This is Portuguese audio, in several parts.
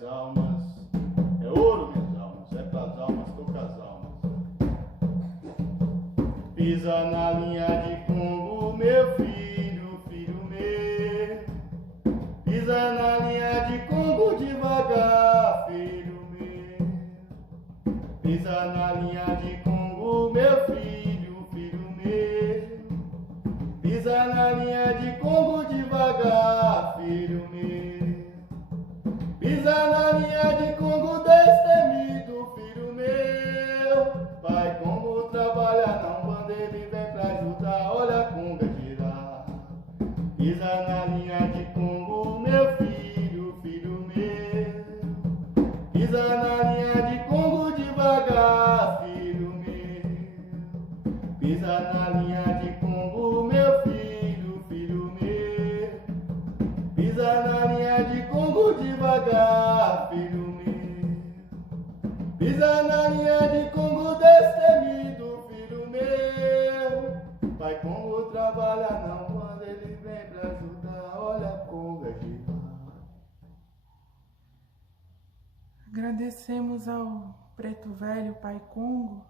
minhas almas. É ouro, minhas almas, é pras almas, toca as almas. Pisa na linha de Congo, meu filho, filho meu. Pisa na linha de Congo devagar, filho meu. Pisa na linha de Congo, meu filho, filho meu. Pisa na linha de Congo devagar, filho meu. Pisa na linha de Congo destemido, filho meu. Pai Congo trabalha não, quando ele vem pra ajudar, olha a conga girar. Pisa na linha de Congo, meu filho, filho meu. Pisa na linha de Congo devagar, filho meu. Pisa na linha de Congo, meu filho, filho meu. Pisa na linha de Congo devagar, filho meu. Pisa na linha de Congo destemido, filho meu. Pai Congo trabalha não, quando ele vem pra ajudar, olha a conga girar. Agradecemos ao Preto Velho Pai Congo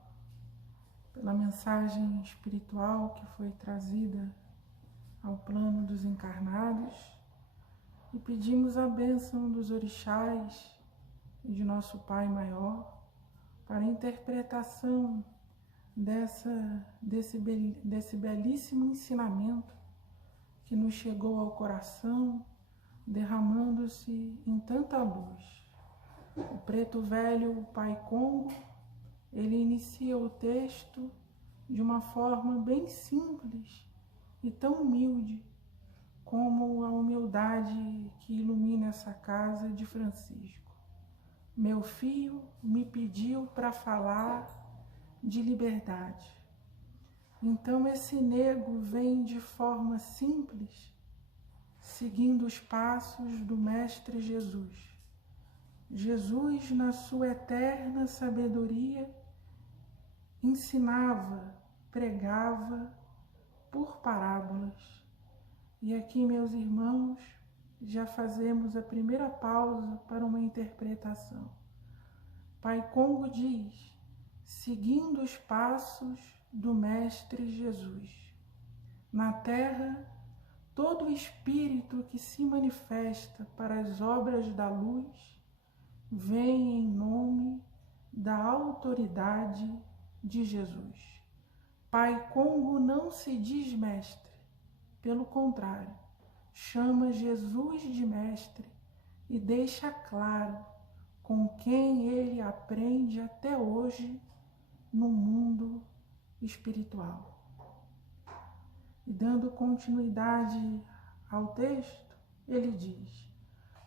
pela mensagem espiritual que foi trazida ao plano dos encarnados e pedimos a bênção dos orixás e de nosso Pai Maior para a interpretação desse belíssimo ensinamento que nos chegou ao coração, derramando-se em tanta luz. O Preto Velho, o Pai Congo, ele inicia o texto de uma forma bem simples e tão humilde como a humildade que ilumina essa casa de Francisco. Meu filho me pediu para falar de liberdade. Então esse nego vem de forma simples, seguindo os passos do Mestre Jesus. Jesus, na sua eterna sabedoria, ensinava, pregava por parábolas. E aqui, meus irmãos, já fazemos a primeira pausa para uma interpretação. Pai Congo diz, seguindo os passos do Mestre Jesus. Na terra, todo espírito que se manifesta para as obras da luz vem em nome da autoridade de Jesus. Pai Congo não se diz mestre, pelo contrário, chama Jesus de mestre e deixa claro com quem ele aprende até hoje no mundo espiritual. E dando continuidade ao texto, ele diz,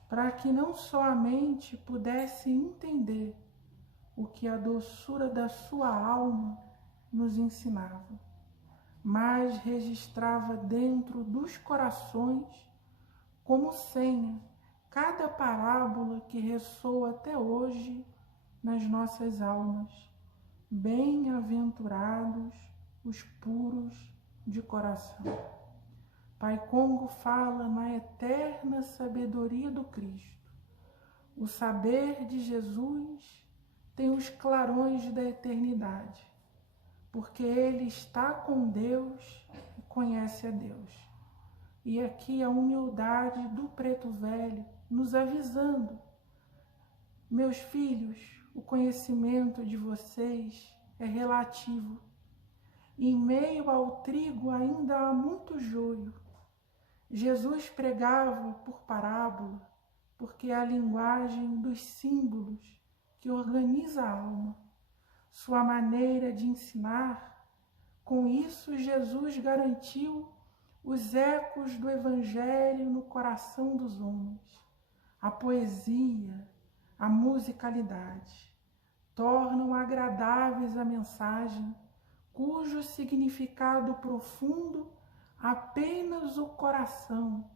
para que não somente pudesse entender o que a doçura da sua alma nos ensinava, mas registrava dentro dos corações como senha cada parábola que ressoa até hoje nas nossas almas. Bem-aventurados os puros de coração. Pai Congo fala na eterna sabedoria do Cristo. O saber de Jesus tem os clarões da eternidade, porque ele está com Deus e conhece a Deus. E aqui a humildade do Preto Velho nos avisando, meus filhos, o conhecimento de vocês é relativo. Em meio ao trigo ainda há muito joio. Jesus pregava por parábola, porque é a linguagem dos símbolos que organiza a alma. Sua maneira de ensinar, com isso Jesus garantiu os ecos do Evangelho no coração dos homens. A poesia, a musicalidade tornam agradáveis a mensagem, cujo significado profundo apenas o coração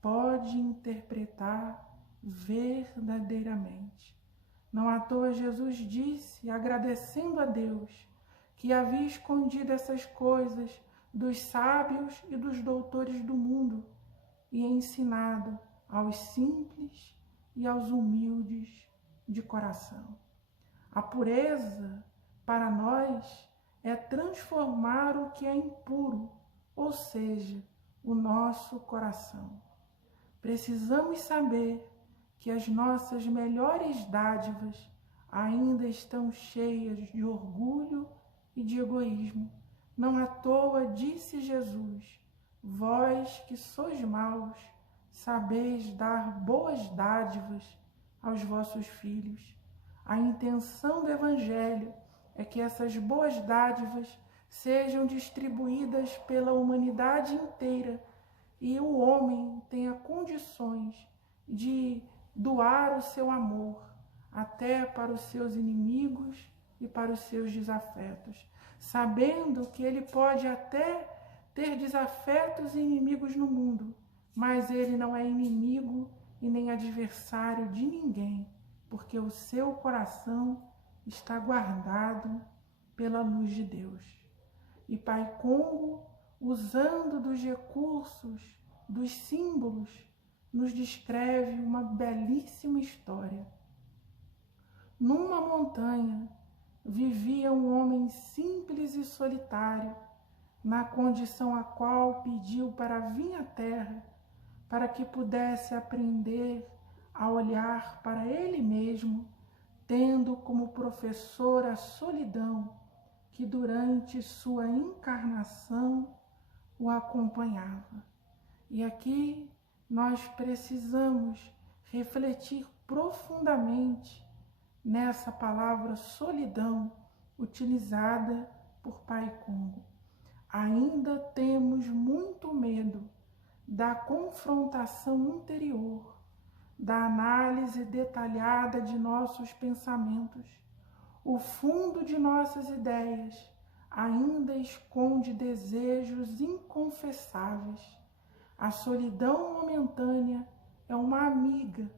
pode interpretar verdadeiramente. Não à toa Jesus disse, agradecendo a Deus, que havia escondido essas coisas dos sábios e dos doutores do mundo e ensinado aos simples e aos humildes de coração. A pureza, para nós, é transformar o que é impuro, ou seja, o nosso coração. Precisamos saber que as nossas melhores dádivas ainda estão cheias de orgulho e de egoísmo. Não à toa disse Jesus: vós que sois maus, sabeis dar boas dádivas aos vossos filhos. A intenção do Evangelho é que essas boas dádivas sejam distribuídas pela humanidade inteira e o homem tenha condições de doar o seu amor até para os seus inimigos e para os seus desafetos, sabendo que ele pode até ter desafetos e inimigos no mundo, mas ele não é inimigo e nem adversário de ninguém, porque o seu coração está guardado pela luz de Deus. E Pai Congo, usando dos recursos, dos símbolos, nos descreve uma belíssima história. Numa montanha vivia um homem simples e solitário, na condição a qual pediu para vir à terra, para que pudesse aprender a olhar para ele mesmo, tendo como professor a solidão que durante sua encarnação o acompanhava. E aqui nós precisamos refletir profundamente nessa palavra solidão utilizada por Pai Congo. Ainda temos muito medo da confrontação interior, da análise detalhada de nossos pensamentos. O fundo de nossas ideias ainda esconde desejos inconfessáveis. A solidão momentânea é uma amiga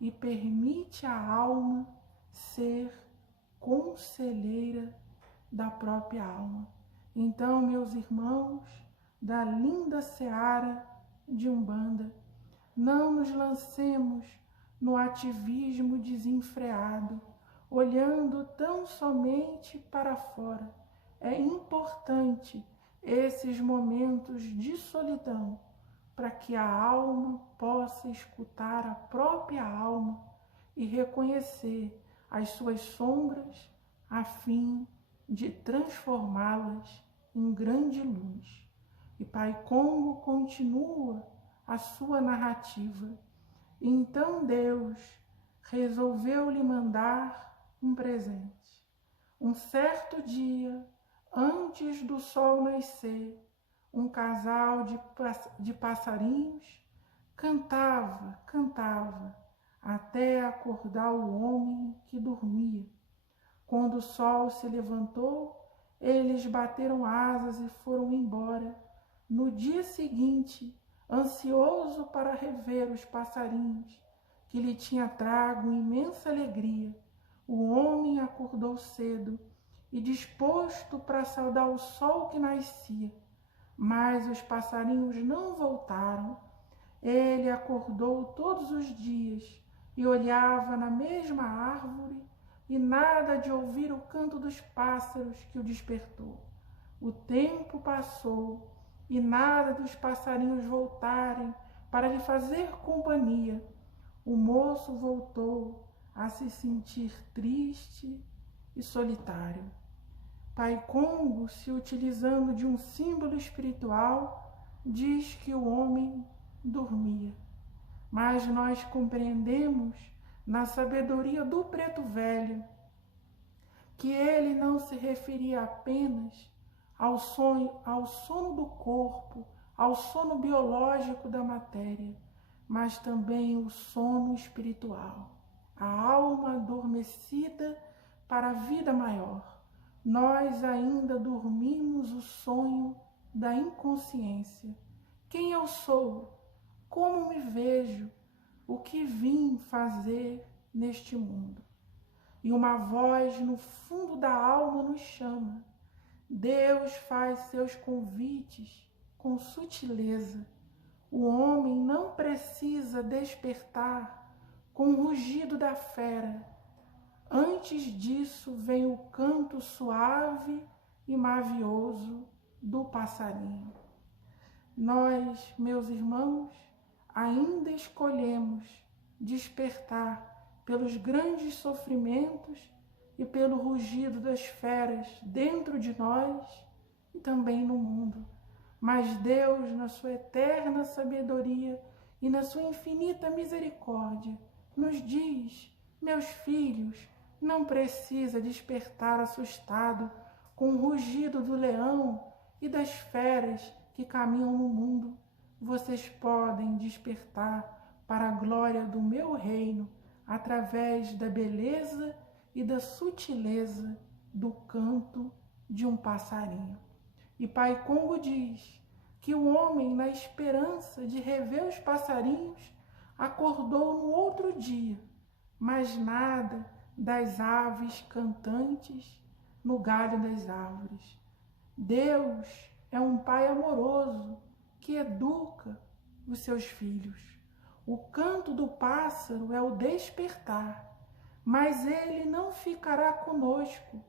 e permite à alma ser conselheira da própria alma. Então, meus irmãos da linda seara de Umbanda, não nos lancemos no ativismo desenfreado, olhando tão somente para fora. É importante esses momentos de solidão para que a alma possa escutar a própria alma e reconhecer as suas sombras a fim de transformá-las em grande luz. E Pai Congo continua a sua narrativa. Então Deus resolveu lhe mandar um presente. Um certo dia, antes do sol nascer, um casal de passarinhos cantava até acordar o homem que dormia. Quando o sol se levantou, eles bateram asas e foram embora. No dia seguinte, ansioso para rever os passarinhos, que lhe tinha trago imensa alegria, o homem acordou cedo e disposto para saudar o sol que nascia. Mas os passarinhos não voltaram. Ele acordou todos os dias e olhava na mesma árvore e nada de ouvir o canto dos pássaros que o despertou. O tempo passou e nada dos passarinhos voltarem para lhe fazer companhia. O moço voltou a se sentir triste e solitário. Pai Congo, se utilizando de um símbolo espiritual, diz que o homem dormia. Mas nós compreendemos, na sabedoria do Preto Velho, que ele não se referia apenas ao sono do corpo, ao sono biológico da matéria, mas também o sono espiritual, a alma adormecida para a vida maior. Nós ainda dormimos o sonho da inconsciência. Quem eu sou? Como me vejo? O que vim fazer neste mundo? E uma voz no fundo da alma nos chama. Deus faz seus convites com sutileza. O homem não precisa despertar com o rugido da fera. Antes disso vem o canto suave e mavioso do passarinho. Nós, meus irmãos, ainda escolhemos despertar pelos grandes sofrimentos e pelo rugido das feras dentro de nós e também no mundo. Mas Deus, na sua eterna sabedoria e na sua infinita misericórdia, nos diz: meus filhos, não precisa despertar assustado com o rugido do leão e das feras que caminham no mundo. Vocês podem despertar para a glória do meu reino através da beleza e da sutileza do canto de um passarinho. E Pai Congo diz que o homem, na esperança de rever os passarinhos, acordou no outro dia, mas nada das aves cantantes no galho das árvores. Deus é um Pai amoroso que educa os seus filhos. O canto do pássaro é o despertar, mas ele não ficará conosco,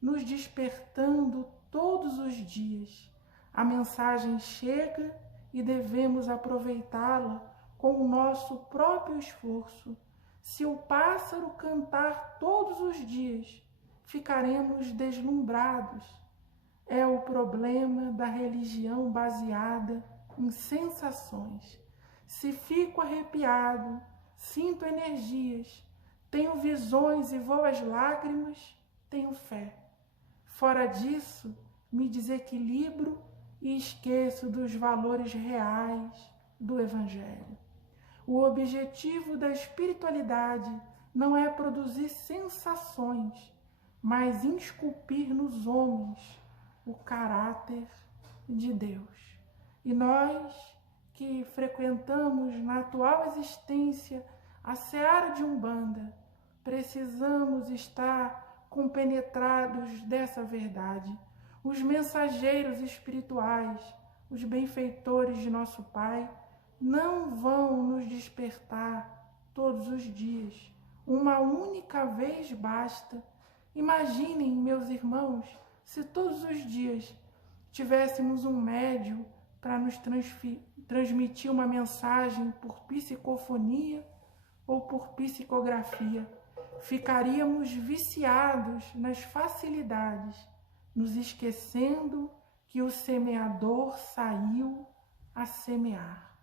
nos despertando todos os dias. A mensagem chega e devemos aproveitá-la com o nosso próprio esforço. Se o pássaro cantar todos os dias, ficaremos deslumbrados. É o problema da religião baseada em sensações. Se fico arrepiado, sinto energias, tenho visões e vou às lágrimas, tenho fé. Fora disso, me desequilibro e esqueço dos valores reais do Evangelho. O objetivo da espiritualidade não é produzir sensações, mas esculpir nos homens o caráter de Deus. E nós que frequentamos na atual existência a seara de Umbanda, precisamos estar compenetrados dessa verdade. Os mensageiros espirituais, os benfeitores de nosso Pai, não vão nos despertar todos os dias. Uma única vez basta. Imaginem, meus irmãos, se todos os dias tivéssemos um médium para nos transmitir uma mensagem por psicofonia ou por psicografia. Ficaríamos viciados nas facilidades, nos esquecendo que o semeador saiu a semear.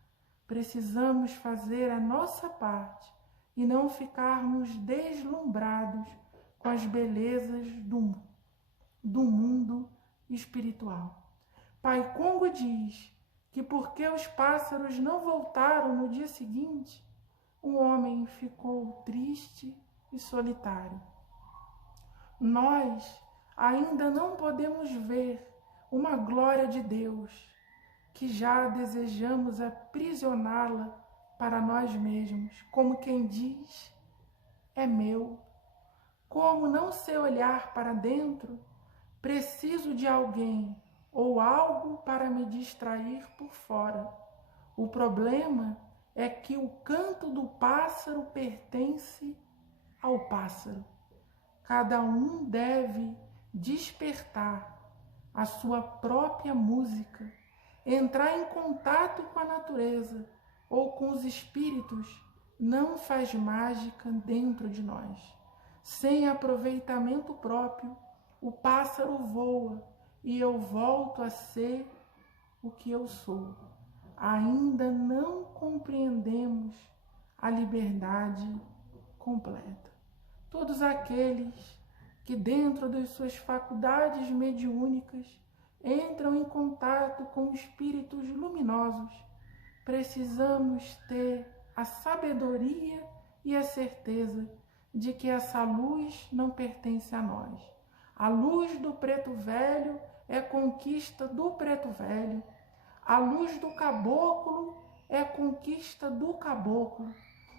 Precisamos fazer a nossa parte e não ficarmos deslumbrados com as belezas do mundo espiritual. Pai Congo diz que porque os pássaros não voltaram no dia seguinte, o homem ficou triste e solitário. Nós ainda não podemos ver uma glória de Deus, que já desejamos aprisioná-la para nós mesmos, como quem diz: é meu. Como não sei olhar para dentro, preciso de alguém ou algo para me distrair por fora. O problema é que o canto do pássaro pertence ao pássaro. Cada um deve despertar a sua própria música, entrar em contato com a natureza ou com os espíritos não faz mágica dentro de nós. Sem aproveitamento próprio, o pássaro voa e eu volto a ser o que eu sou. Ainda não compreendemos a liberdade completa. Todos aqueles que dentro das suas faculdades mediúnicas entram em contato com espíritos luminosos, precisamos ter a sabedoria e a certeza de que essa luz não pertence a nós. A luz do preto velho é conquista do preto velho. A luz do caboclo é conquista do caboclo.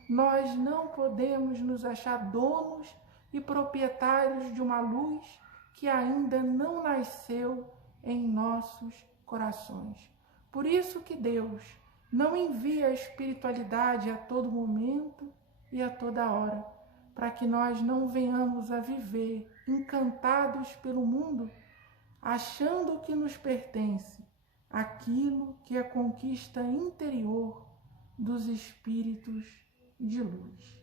Nós não podemos nos achar donos e proprietários de uma luz que ainda não nasceu em nossos corações. Por isso que Deus não envia a espiritualidade a todo momento e a toda hora, para que nós não venhamos a viver encantados pelo mundo, achando que nos pertence aquilo que é conquista interior dos espíritos de luz.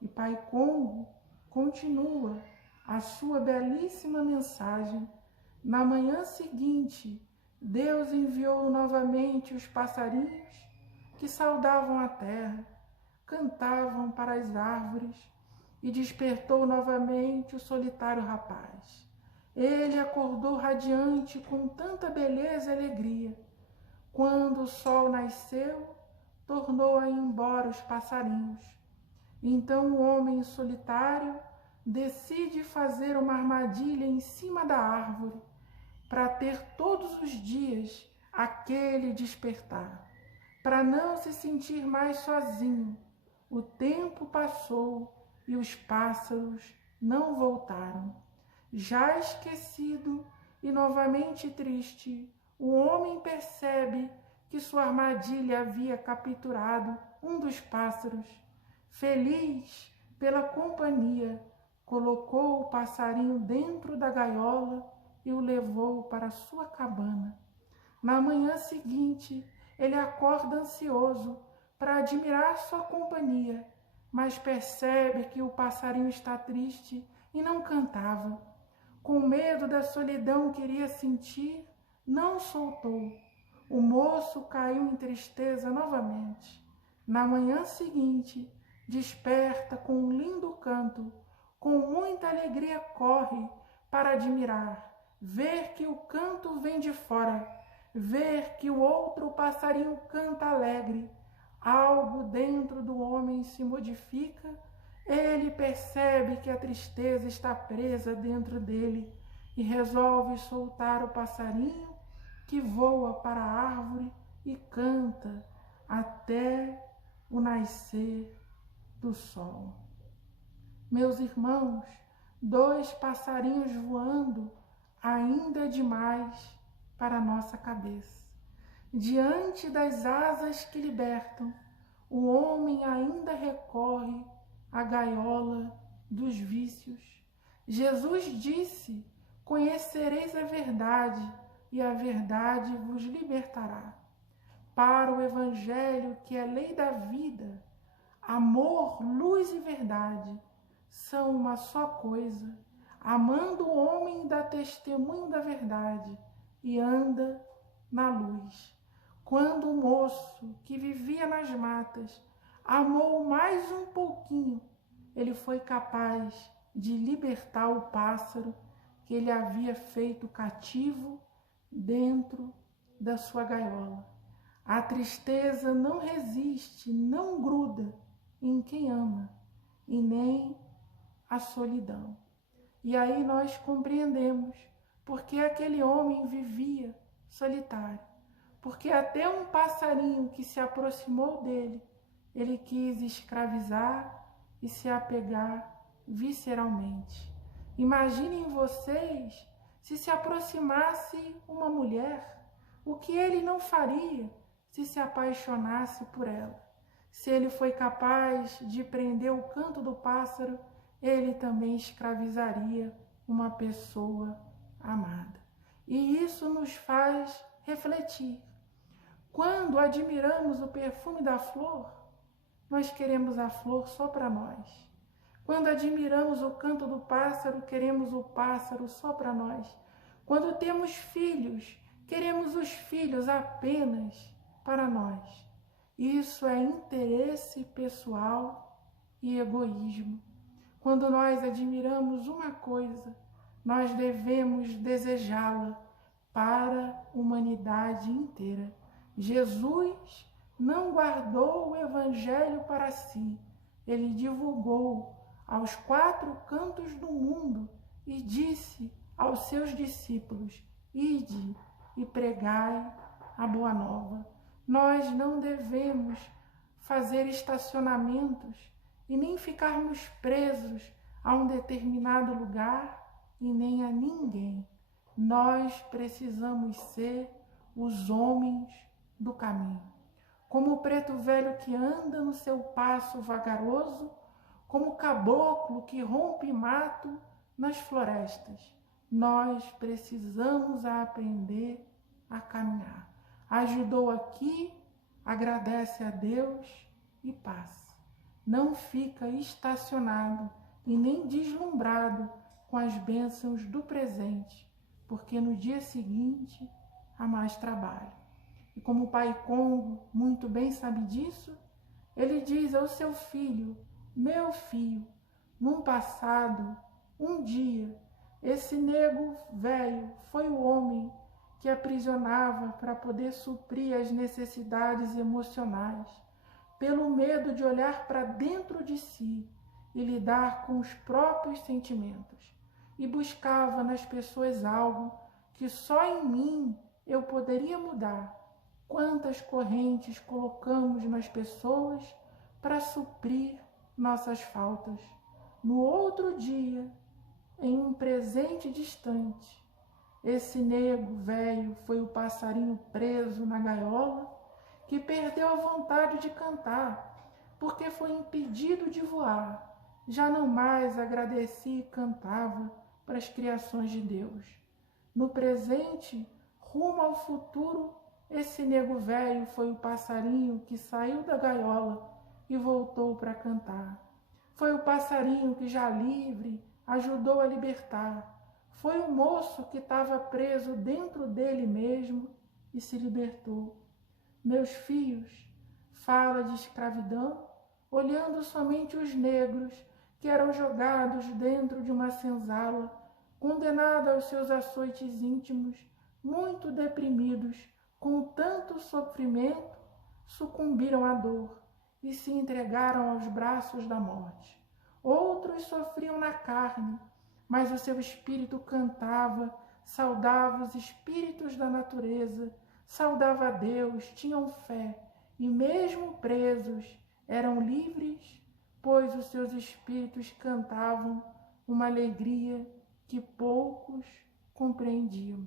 E Pai Congo continua a sua belíssima mensagem. Na manhã seguinte, Deus enviou novamente os passarinhos que saudavam a terra, cantavam para as árvores, e despertou novamente o solitário rapaz. Ele acordou radiante com tanta beleza e alegria. Quando o sol nasceu, tornou a ir embora os passarinhos. Então o homem solitário decide fazer uma armadilha em cima da árvore para ter todos os dias aquele despertar, para não se sentir mais sozinho. O tempo passou e os pássaros não voltaram. Já esquecido e novamente triste, o homem percebe que sua armadilha havia capturado um dos pássaros. Feliz pela companhia, colocou o passarinho dentro da gaiola e o levou para sua cabana. Na manhã seguinte, ele acorda ansioso para admirar sua companhia, mas percebe que o passarinho está triste e não cantava. Com medo da solidão que iria sentir, não soltou. O moço caiu em tristeza novamente. Na manhã seguinte, desperta com um lindo canto, com muita alegria corre para admirar, ver que o canto vem de fora, ver que o outro passarinho canta alegre. Algo dentro do homem se modifica, ele percebe que a tristeza está presa dentro dele e resolve soltar o passarinho, que voa para a árvore e canta até o nascer do sol. Meus irmãos, 2 passarinhos voando ainda é demais para a nossa cabeça. Diante das asas que libertam, o homem ainda recorre à gaiola dos vícios. Jesus disse: conhecereis a verdade, e a verdade vos libertará. Para o Evangelho, que é lei da vida, amor, luz e verdade são uma só coisa. Amando o homem dá testemunho da verdade e anda na luz. Quando o moço que vivia nas matas amou mais um pouquinho, ele foi capaz de libertar o pássaro que ele havia feito cativo dentro da sua gaiola. A tristeza não resiste, não gruda em quem ama, e nem a solidão. E aí nós compreendemos porque aquele homem vivia solitário. Porque até um passarinho que se aproximou dele, ele quis escravizar e se apegar visceralmente. Imaginem vocês se aproximasse uma mulher, o que ele não faria se apaixonasse por ela. Se ele foi capaz de prender o canto do pássaro, ele também escravizaria uma pessoa amada. E isso nos faz refletir. Quando admiramos o perfume da flor, nós queremos a flor só para nós. Quando admiramos o canto do pássaro, queremos o pássaro só para nós. Quando temos filhos, queremos os filhos apenas para nós. Isso é interesse pessoal e egoísmo. Quando nós admiramos uma coisa, nós devemos desejá-la para a humanidade inteira. Jesus não guardou o Evangelho para si. Ele divulgou aos 4 cantos do mundo e disse aos seus discípulos: ide e pregai a boa nova. Nós não devemos fazer estacionamentos e nem ficarmos presos a um determinado lugar e nem a ninguém. Nós precisamos ser os homens do caminho. Como o preto velho que anda no seu passo vagaroso, como caboclo que rompe mato nas florestas. Nós precisamos aprender a caminhar. Ajudou aqui, agradece a Deus e passa. Não fica estacionado e nem deslumbrado com as bênçãos do presente, porque no dia seguinte há mais trabalho. E como o Pai Congo muito bem sabe disso, ele diz ao seu filho: meu filho, num passado, um dia, esse nego velho foi o homem que aprisionava para poder suprir as necessidades emocionais, pelo medo de olhar para dentro de si e lidar com os próprios sentimentos, e buscava nas pessoas algo que só em mim eu poderia mudar. Quantas correntes colocamos nas pessoas para suprir nossas faltas? No outro dia, em um presente distante, esse nego velho foi o passarinho preso na gaiola que perdeu a vontade de cantar, porque foi impedido de voar. Já não mais agradecia e cantava para as criações de Deus. No presente, rumo ao futuro, esse nego velho foi o passarinho que saiu da gaiola e voltou para cantar. Foi o passarinho que, já livre, ajudou a libertar. Foi o moço que estava preso dentro dele mesmo e se libertou. Meus filhos, fala de escravidão, olhando somente os negros que eram jogados dentro de uma senzala, condenados aos seus açoites íntimos, muito deprimidos, com tanto sofrimento, sucumbiram à dor e se entregaram aos braços da morte. Outros sofriam na carne, mas o seu espírito cantava, saudava os espíritos da natureza, saudava a Deus, tinham fé, e mesmo presos eram livres, pois os seus espíritos cantavam uma alegria que poucos compreendiam.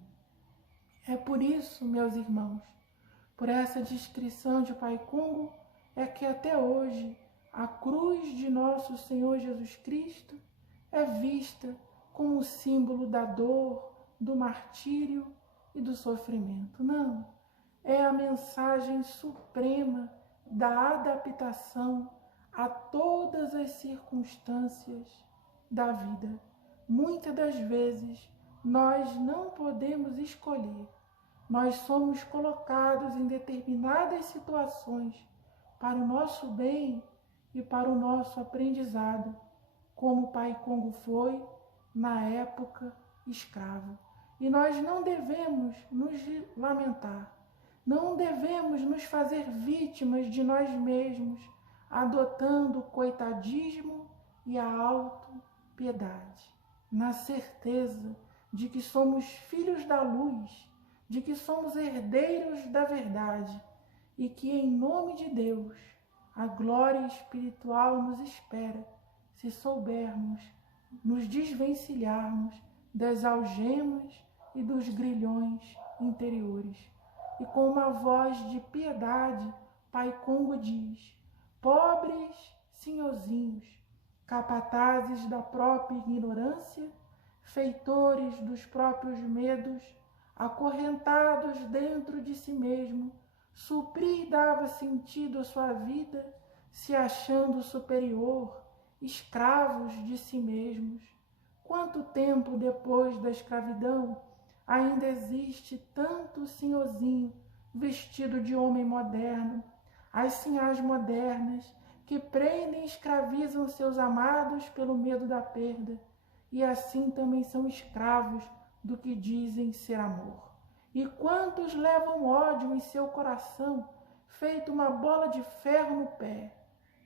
É por isso, meus irmãos, por essa descrição de Pai Congo, é que até hoje a cruz de nosso Senhor Jesus Cristo é vista como símbolo da dor, do martírio e do sofrimento. Não, é a mensagem suprema da adaptação a todas as circunstâncias da vida. Muitas das vezes nós não podemos escolher. Nós somos colocados em determinadas situações para o nosso bem e para o nosso aprendizado, como o Pai Congo foi na época escravo. E nós não devemos nos lamentar, não devemos nos fazer vítimas de nós mesmos, adotando o coitadismo e a autopiedade, na certeza de que somos filhos da luz, de que somos herdeiros da verdade e que, em nome de Deus, a glória espiritual nos espera se soubermos nos desvencilharmos das algemas e dos grilhões interiores. E com uma voz de piedade, Pai Congo diz: pobres senhorzinhos, capatazes da própria ignorância, feitores dos próprios medos, acorrentados dentro de si mesmo, suprir e dava sentido à sua vida, se achando superior, escravos de si mesmos. Quanto tempo depois da escravidão ainda existe tanto senhorzinho vestido de homem moderno, as sinhás modernas que prendem e escravizam seus amados pelo medo da perda, e assim também são escravos do que dizem ser amor. E quantos levam ódio em seu coração, feito uma bola de ferro no pé,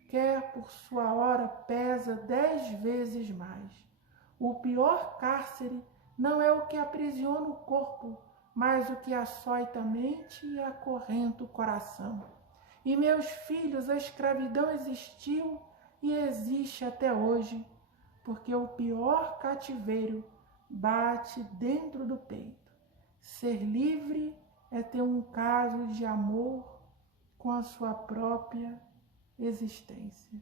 quer por sua hora pesa 10 vezes mais. O pior cárcere não é o que aprisiona o corpo, mas o que açoita a mente e acorrenta o coração. E, meus filhos, a escravidão existiu e existe até hoje, porque o pior cativeiro bate dentro do peito. Ser livre é ter um caso de amor com a sua própria existência.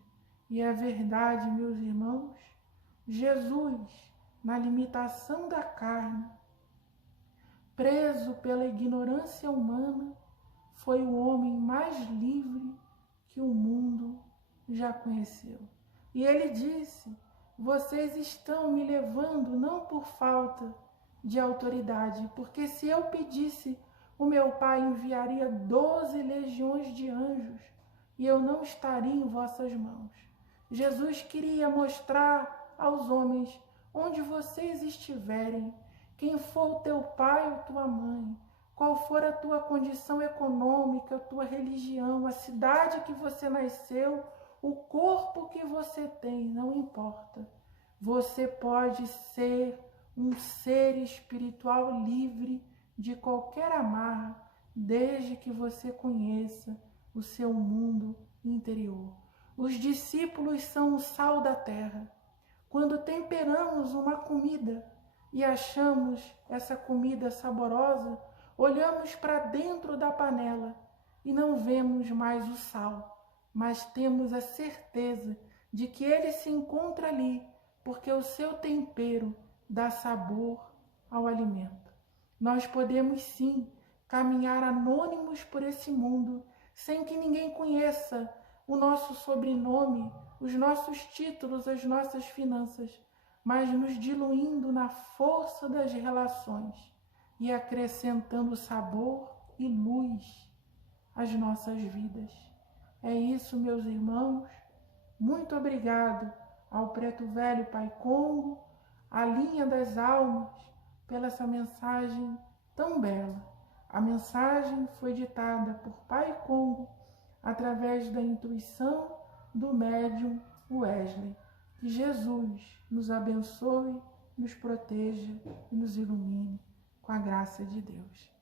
E é verdade, meus irmãos, Jesus, na limitação da carne, preso pela ignorância humana, foi o homem mais livre que o mundo já conheceu. E ele disse: vocês estão me levando não por falta de autoridade, porque se eu pedisse, o meu Pai enviaria 12 legiões de anjos e eu não estaria em vossas mãos. Jesus queria mostrar aos homens: onde vocês estiverem, quem for o teu pai ou tua mãe, qual for a tua condição econômica, a tua religião, a cidade que você nasceu, o corpo que você tem, não importa. Você pode ser um ser espiritual livre de qualquer amarra, desde que você conheça o seu mundo interior. Os discípulos são o sal da terra. Quando temperamos uma comida e achamos essa comida saborosa, olhamos para dentro da panela e não vemos mais o sal, mas temos a certeza de que ele se encontra ali, porque o seu tempero dá sabor ao alimento. Nós podemos sim caminhar anônimos por esse mundo, sem que ninguém conheça o nosso sobrenome, os nossos títulos, as nossas finanças, mas nos diluindo na força das relações e acrescentando sabor e luz às nossas vidas. É isso, meus irmãos. Muito obrigado ao Preto Velho Pai Congo, à Linha das Almas, pela essa mensagem tão bela. A mensagem foi ditada por Pai Congo através da intuição do médium Wesley. Que Jesus nos abençoe, nos proteja e nos ilumine com a graça de Deus.